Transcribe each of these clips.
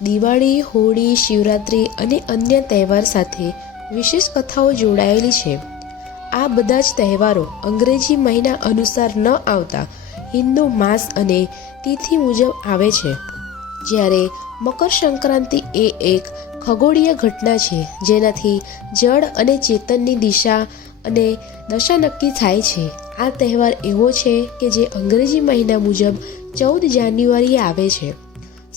દિવાળી, હોળી, શિવરાત્રિ અને અન્ય તહેવાર સાથે વિશેષ કથાઓ જોડાયેલી છે. આ બધા જ તહેવારો અંગ્રેજી મહિના અનુસાર ન આવતા હિન્દુ માસ અને તિથિ મુજબ આવે છે. જ્યારે મકર સંક્રાંતિ એ એક ખગોળીય ઘટના છે જેનાથી જળ અને ચેતનની દિશા અને દશા નક્કી થાય છે. આ તહેવાર એવો છે કે જે અંગ્રેજી મહિના મુજબ 14 જાન્યુઆરીએ આવે છે.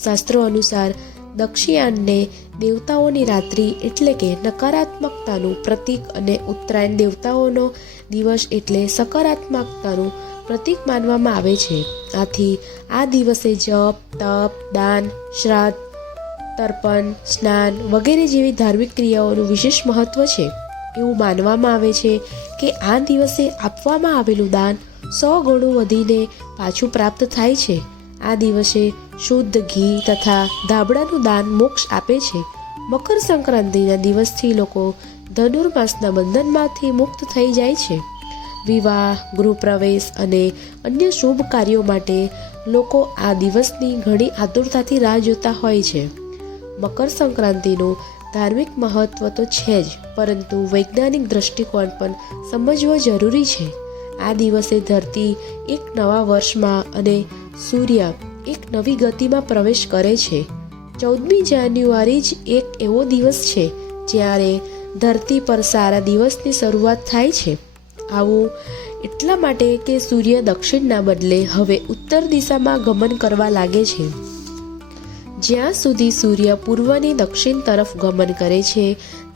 શાસ્ત્રો અનુસાર દક્ષિયાનને દેવતાઓની રાત્રિ એટલે કે નકારાત્મકતાનું પ્રતીક અને ઉત્તરાયણ દેવતાઓનો દિવસ એટલે સકારાત્મકતાનું પ્રતીક માનવામાં આવે છે. આથી આ દિવસે જપ, તપ, દાન, શ્રાદ્ધ, તર્પણ, સ્નાન વગેરે જેવી ધાર્મિક ક્રિયાઓનું વિશેષ મહત્વ છે. એવું માનવામાં આવે છે કે આ દિવસે આપવામાં આવેલું દાન 100 ગણું વધીને પાછું પ્રાપ્ત થાય છે. આ દિવસે શુદ્ધ ઘી તથા ધાબળાનું દાન મોક્ષ આપે છે. મકર સંક્રાંતિના દિવસથી લોકો ધનુર્માસના બંધનમાંથી મુક્ત થઈ જાય છે. વિવાહ, ગૃહપ્રવેશ અને અન્ય શુભ કાર્યો માટે લોકો આ દિવસની ઘણી આતુરતાથી રાહ જોતા હોય છે. મકર સંક્રાંતિનું ધાર્મિક મહત્વ તો છે જ, પરંતુ વૈજ્ઞાનિક દ્રષ્ટિકોણ પણ સમજવો જરૂરી છે. આ દિવસે ધરતી એક નવા વર્ષમાં અને સૂર્ય એક નવી ગતિમાં પ્રવેશ કરે છે. 14મી જાન્યુઆરી જ એક એવો દિવસ છે જ્યારે ધરતી પર સારા દિવસની શરૂઆત થાય છે. આવું એટલા માટે કે સૂર્ય દક્ષિણના બદલે હવે ઉત્તર દિશામાં ગમન કરવા લાગે છે. જ્યાં સુધી સૂર્ય પૂર્વની દક્ષિણ તરફ ગમન કરે છે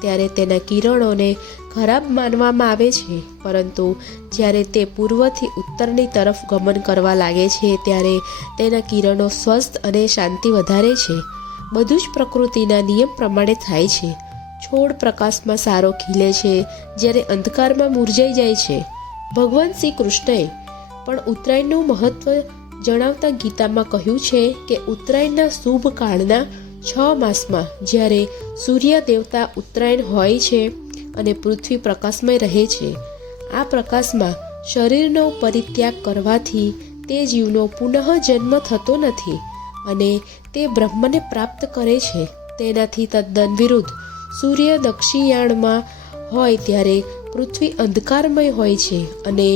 ત્યારે તેના કિરણોને ખરાબ માનવામાં આવે છે, પરંતુ જ્યારે તે પૂર્વથી ઉત્તરની તરફ ગમન કરવા લાગે છે ત્યારે તેના કિરણો સ્વસ્થ અને શાંતિ વધારે છે. બધું જ પ્રકૃતિના નિયમ પ્રમાણે થાય છે. છોડ પ્રકાશમાં સારો ખીલે છે જ્યારે અંધકારમાં મુરઝાઈ જાય છે. ભગવાન શ્રી કૃષ્ણએ પણ ઉત્તરાયણનું મહત્વ જણાવતા ગીતામાં કહ્યું છે કે ઉત્તરાયણના શુભ કાળના 6 માસમાં જ્યારે સૂર્ય દેવતા ઉત્તરાયણ હોય છે અને પૃથ્વી પ્રકાશમય રહે છે, આ પ્રકાશમાં શરીરનો પરિત્યાગ કરવાથી તે જીવનો પુનઃ જન્મ થતો નથી અને તે બ્રહ્મને પ્રાપ્ત કરે છે. તેનાથી તદ્દન વિરુદ્ધ સૂર્ય દક્ષિયાણમાં હોય ત્યારે પૃથ્વી અંધકારમય હોય છે અને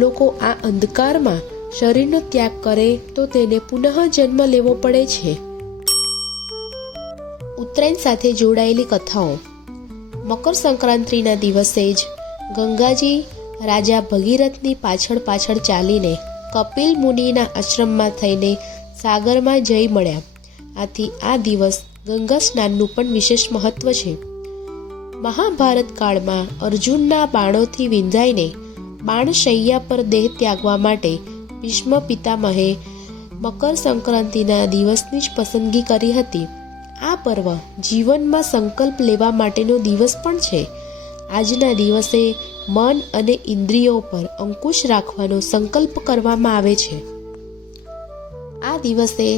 લોકો આ અંધકારમાં શરીરનો ત્યાગ કરે તો તેને પુનઃ જન્મ લેવો પડે છે. ઉત્તરાયણ સાથે જોડાયેલી કથાઓ. મકર સંક્રાંતિના દિવસે જ ગંગાજી રાજા ભગીરથની પાછળ ચાલીને કપિલ મુનિના આશ્રમમાં થઈને સાગરમાં જઈ મળ્યા. આથી આ દિવસ ગંગા સ્નાનનું પણ વિશેષ મહત્વ છે. મહાભારત કાળમાં અર્જુનના બાણોથી વિંધાઈને બાણશૈયા પર દેહ ત્યાગવા માટે ભીષ્મ પિતામહે મકર સંક્રાંતિના દિવસની જ પસંદગી કરી હતી. આ પર્વ જીવનમાં સંકલ્પ લેવા માટેનો દિવસ પણ છે. આજના દિવસે મન અને ઇન્દ્રિયો પર અંકુશ રાખવાનો સંકલ્પ કરવામાં આવે છે. આ દિવસે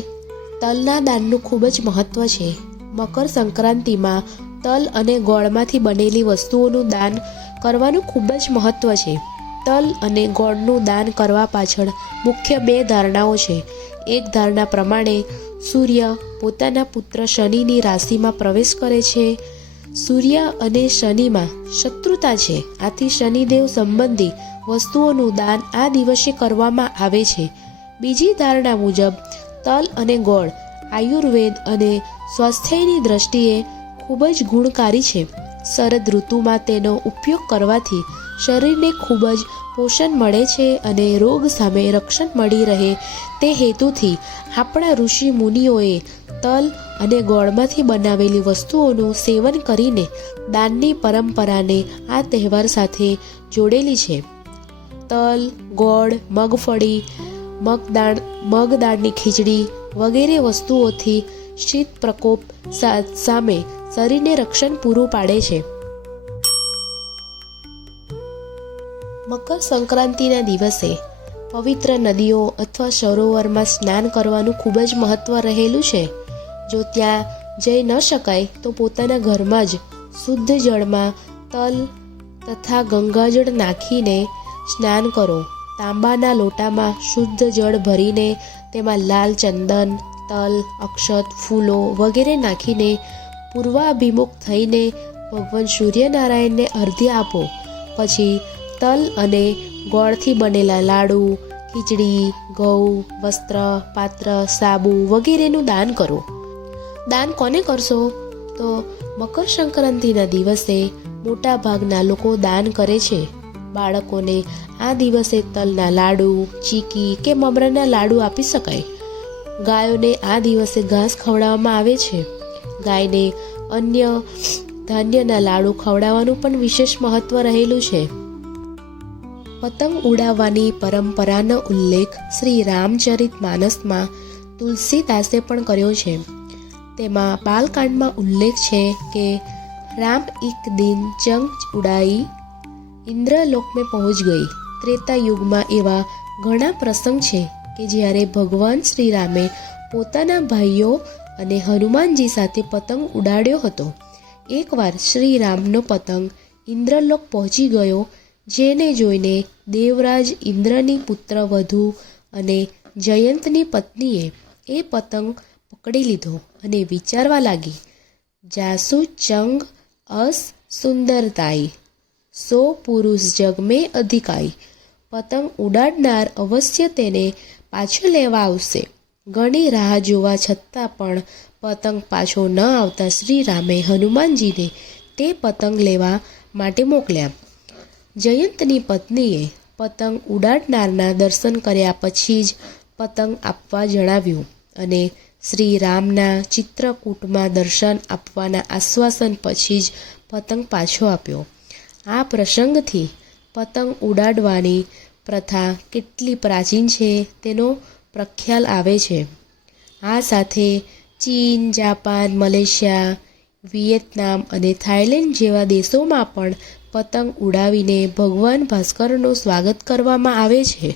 તલના દાનનું ખૂબ જ મહત્વ છે. મકર સંક્રાંતિમાં તલ અને ગોળમાંથી બનેલી વસ્તુઓનું દાન કરવાનું ખૂબ જ મહત્વ છે. તલ અને ગોળનું દાન કરવા પાછળ મુખ્ય 2 ધારણાઓ છે. એક ધારણા પ્રમાણે સૂર્ય પોતાના પુત્ર શનિની રાશિમાં પ્રવેશ કરે છે. સૂર્ય અને શનિમાં શત્રુતા છે, આથી શનિદેવ સંબંધી વસ્તુઓનું દાન આ દિવસે કરવામાં આવે છે. બીજી ધારણા મુજબ તલ અને ગોળ આયુર્વેદ અને સ્વાસ્થ્યની દ્રષ્ટિએ ખૂબ જ ગુણકારી છે. શરદ ઋતુમાં તેનો ઉપયોગ કરવાથી શરીરને ખૂબ જ પોષણ મળે છે અને રોગ સામે રક્ષણ મળી રહે તે હેતુથી આપણા ઋષિ મુનિઓએ તલ અને ગોળમાંથી બનાવેલી વસ્તુઓનું સેવન કરીને દાનની પરંપરાને આ તહેવાર સાથે જોડેલી છે. તલ, ગોળ, મગફળી, મગ દાળની ખીચડી વગેરે વસ્તુઓથી શીત પ્રકોપ સામે શરીરને રક્ષણ પૂરું પાડે છે. મકર સંક્રાંતિના દિવસે પવિત્ર નદીઓ અથવા સરોવરમાં સ્નાન કરવાનું ખૂબ જ મહત્વ રહેલું છે. જો ત્યાં જઈ ન શકાય તો પોતાના ઘરમાં જ શુદ્ધ જળમાં તલ તથા ગંગાજળ નાખીને સ્નાન કરો. તાંબાના લોટામાં શુદ્ધ જળ ભરીને તેમાં લાલ ચંદન, તલ, અક્ષત, ફૂલો વગેરે નાખીને પૂર્વાભિમુખ થઈને ભગવાન સૂર્યનારાયણને અર્ધ્ય આપો. પછી તલ અને ગોળથી બનેલા લાડુ, ખીચડી, ઘઉં, વસ્ત્ર, પાત્ર, સાબુ વગેરેનું દાન કરો. દાન કોને કરશો? તો મકર સંક્રાંતિના દિવસે મોટા ભાગના લોકો દાન કરે છે. બાળકોને આ દિવસે તલના લાડુ, ચીકી કે મમરાના લાડુ આપી શકાય. ગાયોને આ દિવસે ઘાસ ખવડાવવામાં આવે છે. ગાયને અન્ય ધાન્યના લાડુ ખવડાવવાનું પણ વિશેષ મહત્વ રહેલું છે. પતંગ ઉડાવવાની પરંપરાનો ઉલ્લેખ શ્રી રામચરિત માનસમાં તુલસીદાસે પણ કર્યો છે. તેમાં બાલકાંડમાં ઉલ્લેખ છે કે રામ એક દિન ચંગ ઉડાઈ ઇન્દ્રલોક में પહોંચ ગઈ. ત્રેતા યુગમાં એવા ઘણા પ્રસંગ છે કે જ્યારે ભગવાન શ્રી રામે પોતાના ભાઈઓ અને હનુમાનજી સાથે પતંગ ઉડાડ્યો હતો. એકવાર શ્રી રામનો પતંગ ઇન્દ્રલોક પહોંચી ગયો, જેને જોઈને દેવરાજ ઇન્દ્રની પુત્ર વધુ અને જયંતની પત્નીએ એ પતંગ પકડી લીધો અને વિચારવા લાગી, જાસુ ચંગ અસ સુંદરતાઈ, સો પુરુષ જગ મેં અધિકાઈ. પતંગ ઉડાડનાર અવશ્ય તેને પાછો લેવા આવશે. ઘણી રાહ જોવા છતાં પણ પતંગ પાછો ન આવતા શ્રી રામે હનુમાનજીને તે પતંગ લેવા માટે મોકલ્યા. જયંતની પત્નીએ પતંગ ઉડાડનારના દર્શન કર્યા પછી જ પતંગ આપવા જણાવ્યું અને શ્રી રામના ચિત્રકૂટમાં દર્શન આપવાના આશ્વાસન પછી જ પતંગ પાછો આપ્યો. આ પ્રસંગથી પતંગ ઉડાડવાની પ્રથા કેટલી પ્રાચીન છે તેનો પ્રખ્યાલ આવે છે. આ સાથે ચીન, જાપાન, મલેશિયા, વિયેતનામ અને થાઈલેન્ડ જેવા દેશોમાં પણ પતંગ ઉડાવીને ભગવાન ભાસ્કરનું સ્વાગત કરવામાં આવે છે.